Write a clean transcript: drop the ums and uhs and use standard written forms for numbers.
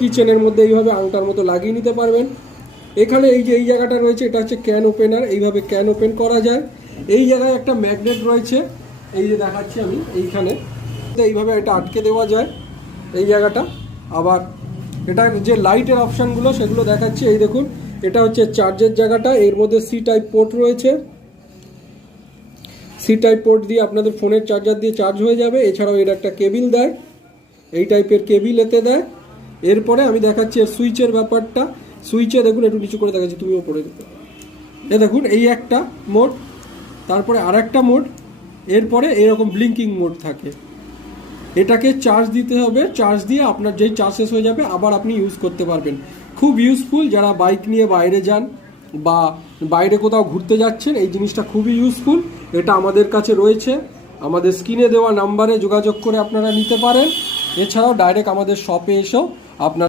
কিচেনের মধ্যে এইভাবে আংটার মতো লাগিয়ে নিতে পারবেন। এখানে এই যে এই জায়গাটা রয়েছে, এটা হচ্ছে ক্যান ওপেনার, এইভাবে ক্যান ওপেন করা যায়। এই জায়গায় একটা ম্যাগনেট রয়েছে, এই যে দেখাচ্ছি আমি, এইখানে এইভাবে এটা আটকে দেওয়া যায় এই জায়গাটা। আবার এটার যে লাইটের অপশানগুলো সেগুলো দেখাচ্ছি, এই দেখুন এটা হচ্ছে চার্জের জায়গাটা, এর মধ্যে সি টাইপ পোর্ট রয়েছে, সি টাইপ পোর্ট দিয়ে আপনাদের ফোনের চার্জার দিয়ে চার্জ হয়ে যাবে। এছাড়াও এর একটা কেবিল দেয়, এই টাইপের কেবিল এতে দেয়। এরপরে আমি দেখাচ্ছি এর সুইচের ব্যাপারটা। সুইচে দেখুন, একটু নিচু করে দেখাচ্ছি, তুমিও পড়ে দেবে। এ দেখুন এই একটা মোড, তারপরে আর একটা মোড, এরপরে এরকম ব্লিঙ্কিং মোড থাকে। এটাকে চার্জ দিতে হবে, চার্জ দিয়ে আপনার যেই চার্জ শেষ হয়ে যাবে আবার আপনি ইউজ করতে পারবেন। খুব ইউজফুল, যারা বাইক নিয়ে বাইরে যান বা বাইরে কোথাও ঘুরতে যাচ্ছেন, এই জিনিসটা খুবই ইউজফুল। এটা আমাদের কাছে রয়েছে, আমাদের স্ক্রিনে দেওয়া নাম্বারে যোগাযোগ করে আপনারা নিতে পারেন। এছাড়াও ডাইরেক্ট আমাদের শপে এসেও আপনারা